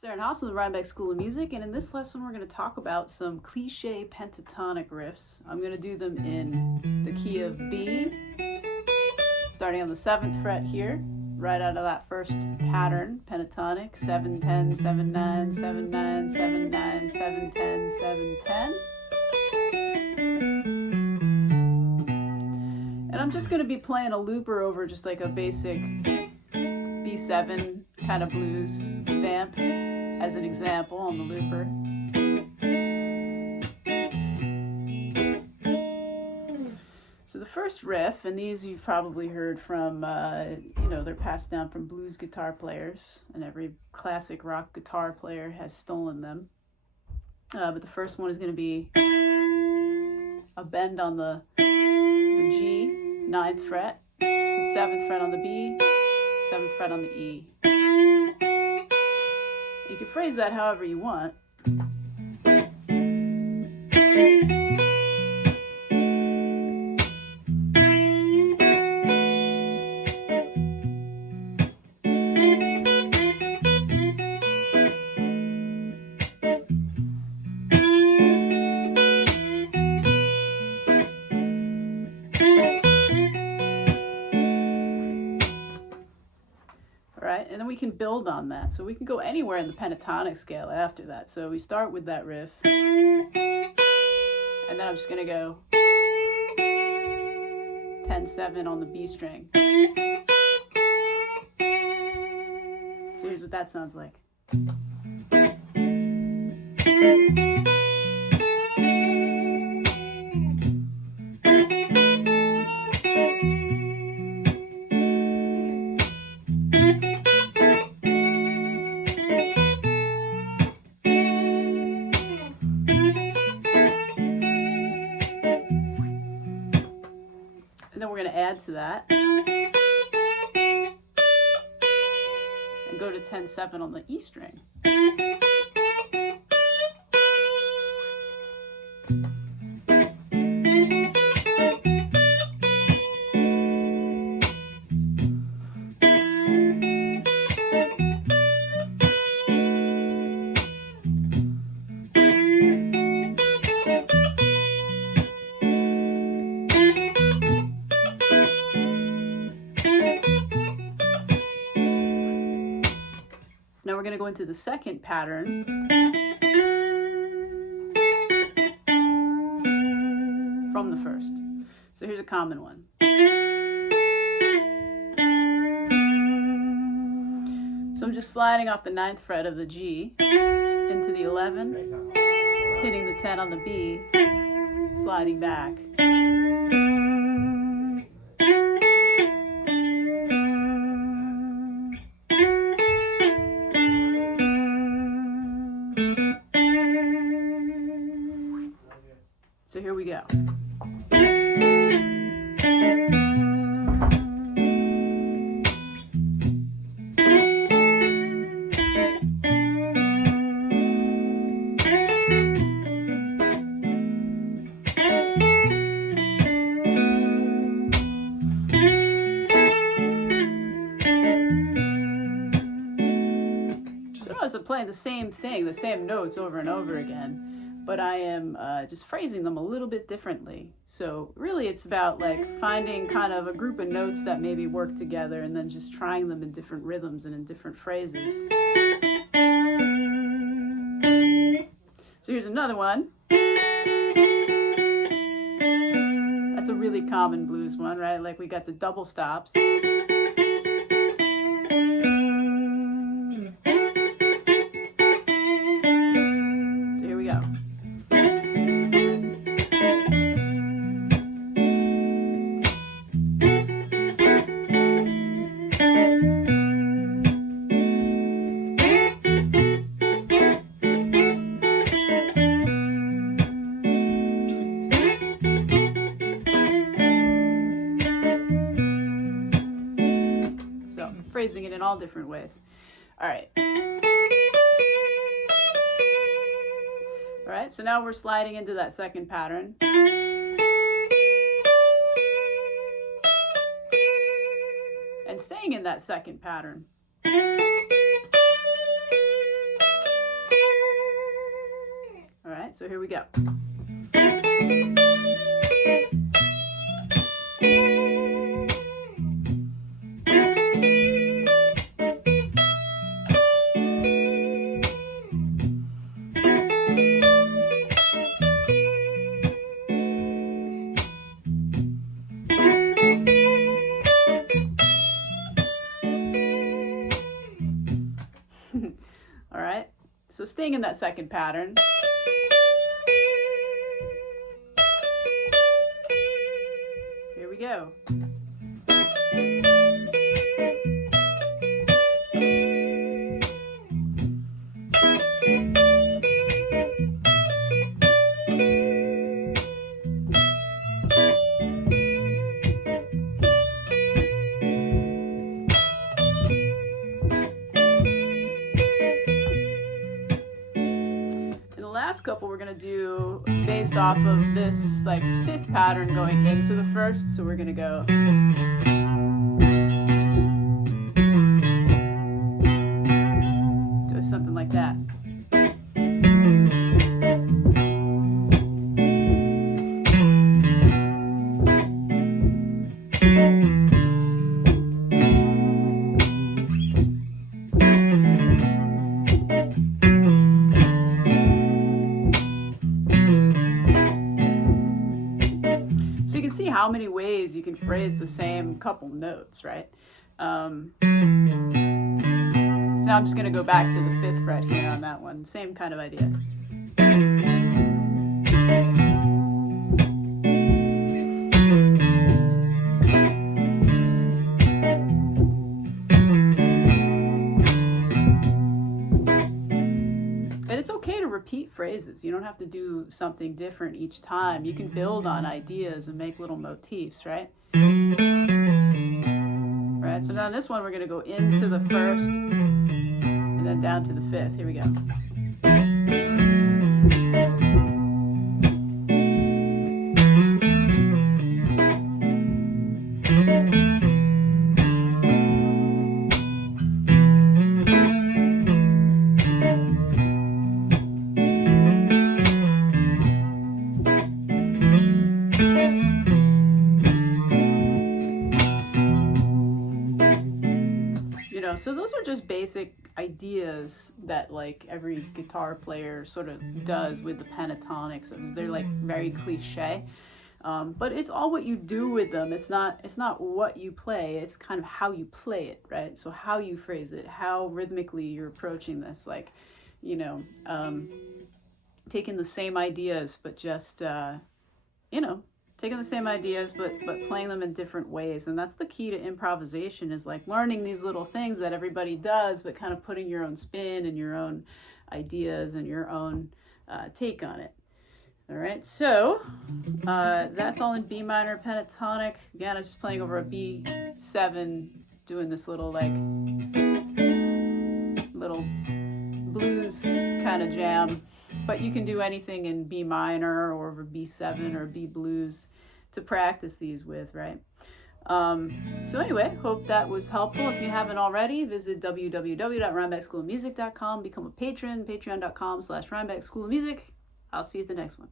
Sarah Hobbs with the Rhinebeck School of Music, and in this lesson we're going to talk about some cliche pentatonic riffs. I'm going to do them in the key of B, starting on the 7th fret here, right out of that first pattern, pentatonic, 7, 10, 7, 9, 7, 9, 7, 9, 7, 10, 7, 10. And I'm just going to be playing a looper over just like a basic B7 kind of blues vamp as an example on the looper. So the first riff, and these you've probably heard from, they're passed down from blues guitar players, and every classic rock guitar player has stolen them. But the first one is going to be a bend on the G, 9th fret, to 7th fret on the B, 7th fret on the E. You can phrase that however you want. Right, and then we can build on that. So we can go anywhere in the pentatonic scale after that. So we start with that riff, and then I'm just going to go 10-7 on the B string. So here's what that sounds like. And then we're going to add to that and go to 10-7 on the E string. Now we're going to go into the second pattern from the first. So here's a common one. So I'm just sliding off the 9th fret of the G into the 11, hitting the 10 on the B, sliding back. So here we go. So notice I'm playing the same thing, the same notes over and over again, but I am just phrasing them a little bit differently. So really it's about like finding kind of a group of notes that maybe work together and then just trying them in different rhythms and in different phrases. So here's another one. That's a really common blues one, right? Like we got the double stops. Phrasing it in all different ways. All right. All right, so now we're sliding into that second pattern. And staying in that second pattern. All right, so here we go. All right, so staying in that second pattern. Here we go. Last couple we're gonna do based off of this like fifth pattern going into the first, so we're gonna go do something like that. See how many ways you can phrase the same couple notes, right? So I'm just going to go back to the 5th fret here on that one. Same kind of idea. And it's okay to repeat phrases. You don't have to do something different each time. You can build on ideas and make little motifs, right? Right, so now on this one we're going to go into the 1st and then down to the 5th. Here we go. So those are just basic ideas that like every guitar player sort of does with the pentatonics. They're like very cliche, but it's all what you do with them. It's not what you play. It's kind of how you play it, right? So how you phrase it, how rhythmically you're approaching this, like, you know, taking the same ideas, but just taking the same ideas but playing them in different ways. And that's the key to improvisation, is like learning these little things that everybody does, but kind of putting your own spin and your own ideas and your own take on it. All right, so that's all in B minor pentatonic. Again, I was just playing over a B7, doing this little blues kind of jam. But you can do anything in B minor or over B7 or B blues to practice these with, right? So anyway, hope that was helpful. If you haven't already, visit www.rhinebeckschoolofmusic.com, become a patron, patreon.com/Rhinebeck School of Music. I'll see you at the next one.